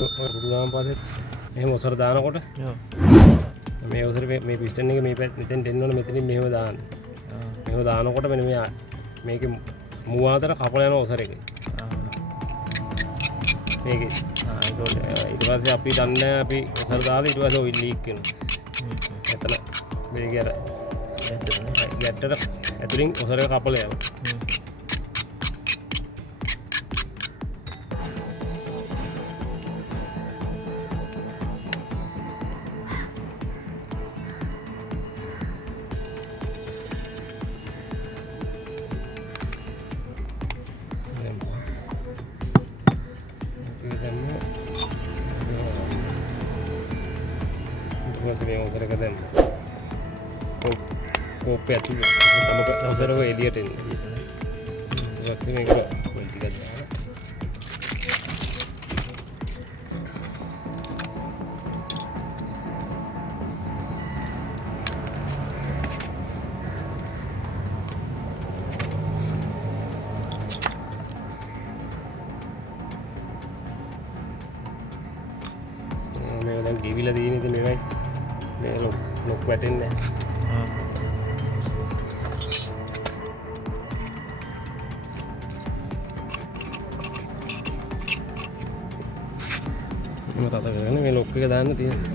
ගාන පස්සේ එහෙම ඔසර දානකොට මේ ඔසර මේ පිස්ටන් එක මේ මෙතෙන් දෙන්න ඕන මෙතනින් මෙහෙම දාන්න. මෙහෙම දානකොට මෙන්න මේකේ මුව අතර කපලා යන ඔසර එක. මේකේ ඊට පස්සේ අපි දන්නේ අපි ඔසර දාලා ඊට පස්සේ ඔයිල් ලීක් වෙනවා. එතන මේකේ අර ගැට්ටට ඇතුලින් ඔසර එක කපලා යනවා. ඔසර එක දැම්ම කෝප්පේ ඇතුලේ තමක ඔසර එක එළියට එන්නේ. ඊට පස්සේ මේක ඔය ටිකක් දාලා මේක දැන් ගෙවිලා තියෙන ඉතින් මේකයි මේ ලොක් වැටෙන්නේ නැහැ. මේ තාත කරගෙන මේ ලොක් එක දාන්න තියෙනවා.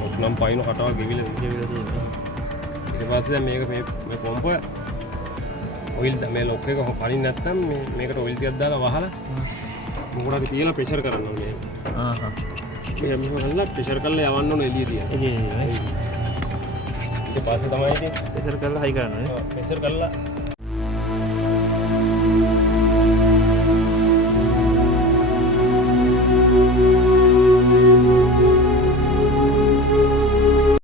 ලොක් නම් පයින් කටවල් ගෙවිලා තියෙනවා. ඊට පස්සේ දැන් මේක මේ පොම්ප ඔයිල් මේ ලොක් එක පනින්න නැත්නම් මේකට ඔයිල් ටිකක් දාලා වහලා මොකටද හරි තියලා ප්‍රෙෂර් කරන්න ඕනේ. මෙහෙම කරලා ප්‍රෙෂර් කරලා යවන්න ඕනේ එළිය තියලා. ඊට පස්සේ තමයි ඉතින් ප්‍රෙෂර් කරලා හයි කරන්න ඕනේ. ප්‍රෙෂර් කරලා